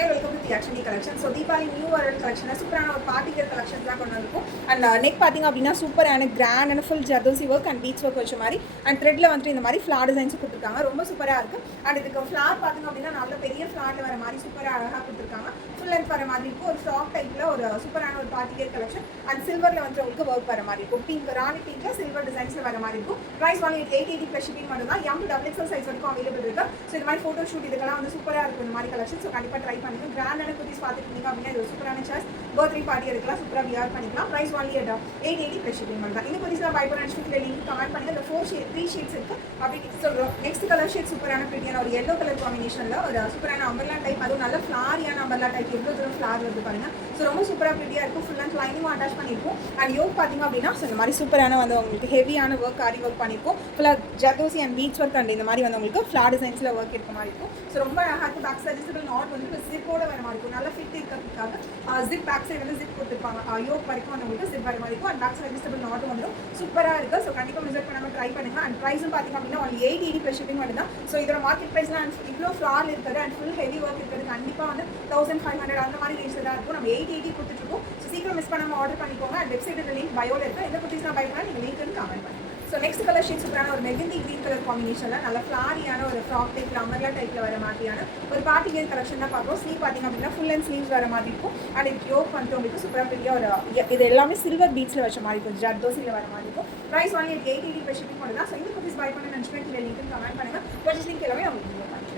Hi, welcome to the Actually collection. So Deepali new arrival collection சூப்பரான ஒரு party wear collections தான் கொண்டு வந்திருக்கும். அண்ட் நெக் பார்த்தீங்க அப்படின்னா சூப்பரான grand and full zardozi work and peach work வச்ச மாதிரி அண்ட் த்ரெட்ல வந்துட்டு இந்த மாதிரி ஃப்ளார் டிசைன்ஸ் கொடுத்துருக்காங்க. ரொம்ப சூப்பராக இருக்குது. அண்ட் இதுக்கு ஃப்ளார் பார்த்தீங்க அப்படின்னா நல்ல பெரிய ஃப்ளாரில் வர மாதிரி சூப்பராக அழகாக கொடுத்துருக்காங்க. ஃபுல் லென்த் வர மாதிரி இருக்கும். ஒரு ஃப்ராக் டைப்பில் ஒரு சூப்பரான ஒரு பார்ட்டி வேர் கலெக்ஷன் அண்ட் சில்வரில் வந்து உங்களுக்கு ஒர்க் வர மாதிரி இருக்கும். பிங்க் ராணி பிங்க்ல சில்வர் டிசைன்ஸில் வர மாதிரி இருக்கும். ப்ரைஸ் வாங்கி 880 ப்ளஸ் ஷிப்பிங் மட்டும் தான். எம் டபுள் எக்ஸல் சைஸ் வரைக்கும் அவைலபிள் இருக்கு. ஸோ இந்த மாதிரி ஃபோட்டோ ஷூட் இதுக்கெல்லாம் வந்து சூப்பராக இருக்கும் இந்த மாதிரி கலெக்ஷன். ஸோ கண்டிப்பாக ட்ரை பண்ணுங்க. கிராண்டான குர்த்திஸ் பார்த்துக்கிட்டீங்க அப்படின்னா இது சூப்பரான சாய்ஸ். பர்த்டே பார்ட்டி எடுக்கலாம், சூப்பராக வியர் பண்ணிக்கலாம். ப்ரைஸ் ஒன்லி 880 ப்ளஸ் ஷிப்பிங் மட்டும் தான். இந்த குர்த்திஸ்லாம் பை பண்ண ஸ்டிக்கில் லிங்க் கமெண்ட் பண்ணி அந்த 3 ஷீட்ஸ் இருக்கு அப்படின்னு சொல்கிறோம். நெக்ஸ்ட் கலர் ஷீட் சூப்பரான பிரிட்டியான ஒரு எல்லோ கலர் காம்பினேஷனில் ஒரு சூப்பரான அம்பர்லா டைப், அதுவும் நல்ல ஃப்ளாரியான அம்பர்லா டைப். எவ்வளோ தூரம் ஃப்ளார் வருது பாருங்க. ஸோ ரொம்ப சூப்பராக பிரிட்டியாக இருக்கும். ஃபுல் அண்ட் லைனிங்கும் அட்டாச் பண்ணியிருக்கும். அண்ட் யோக் பார்த்தீங்க அப்படின்னா ஸோ இந்த மாதிரி சூப்பரான வந்து உங்களுக்கு ஹெவியான ஒர்க் ஆரி ஒர்க் பண்ணியிருக்கும். ஃபுல்லாக zardozi and peach work and இந்த மாதிரி வந்து உங்களுக்கு ஃப்ளார் டிசைன்ஸில் ஒர்க் இருக்க மாதிரி இருக்கும். ஸோ ரொம்ப அழகாக பேக் சஜஸ்டபிள் நாட் வந்து ஜிப்போட வர மாதிரி இருக்கும். நல்லா ஃபிட் இருக்கிறதுக்காக ஜிப் பேக் சைடு வந்து ஜிப் கொடுத்துருப்பாங்க. யோக் வரைக்கும் வந்து உங்களுக்கு ஜிப் வர மாதிரி இருக்கும். அண்ட் பேக் சைடு அட்ஜஸ்டபிள் நாட்டும் வந்துடும். சூப்பராக இருக்குது. ஸோ கண்டிப்பாக விசிட் பண்ணாமல் ட்ரை பண்ணுங்கள். அண்ட் ப்ரைஸும் பார்த்தீங்க அப்படின்னா 880 ப்ளஸ் ஷிப்பிங் மட்டும் தான். ஸோ இதோட மார்க்கெட் ப்ரைஸ்லாம் இவ்வளோ ஃப்ளார் இருக்கிறது அண்ட் ஃபுல் ஹெவி ஒர்க் இருக்கிறது கண்டிப்பாக வந்து 1500 அந்த மாதிரி ரேஞ்சில் தான் இருக்கும். நம்ம 880 கொடுத்துட்ருக்கோம். ஸோ சீக்கிரம் மிஸ் பண்ணாமல் ஆர்டர் பண்ணிக்கோங்க. அண்ட் வெப்சைட்டோட லிங்க் பயோவில் இருக்குது. எந்த குர்த்திஸ்லாம் பை பண்ணால் நீங்கள் லிங்க் கமெண்ட் பண்ணுங்கள். ஸோ நெக்ஸ்ட் கலர் ஷீட் சூப்பரான ஒரு மெகந்தி க்ரீன் கலர் காம்பினேஷனில் நல்ல ஃப்ளாரியான ஒரு ஃப்ராக் டைப்பில் அமர்லா டைப்பில் வர மாதிரியான ஒரு பார்ட்டி வேர் கலெக்ஷன் தான் பார்ப்போம். ஸ்லீவ் பார்த்தீங்க அப்படின்னா ஃபுல் அண்ட் ஸ்லீவ்ஸ் வர மாதிரி இருக்கும். அண்ட் இது யோக் வந்து உங்களுக்கு சூப்பராக பெரிய ஒரு இது எல்லாமே சில்வர் பீட்ஸில் வச்ச மாதிரி இருக்கும். ஜர்தோசியில் வர மாதிரி இருக்கும். ப்ரைஸ் வாங்கி 880 ப்ளஸ் ஷிப்பிங் மட்டும் தான். ஸோ இந்த குர்த்திஸ் பை பண்ண நினச்சிட்டு லிங்க் கமெண்ட் பண்ணுங்கள். பர்ச்சேஸ் லிங்க் எல்லாமே உங்களுக்கு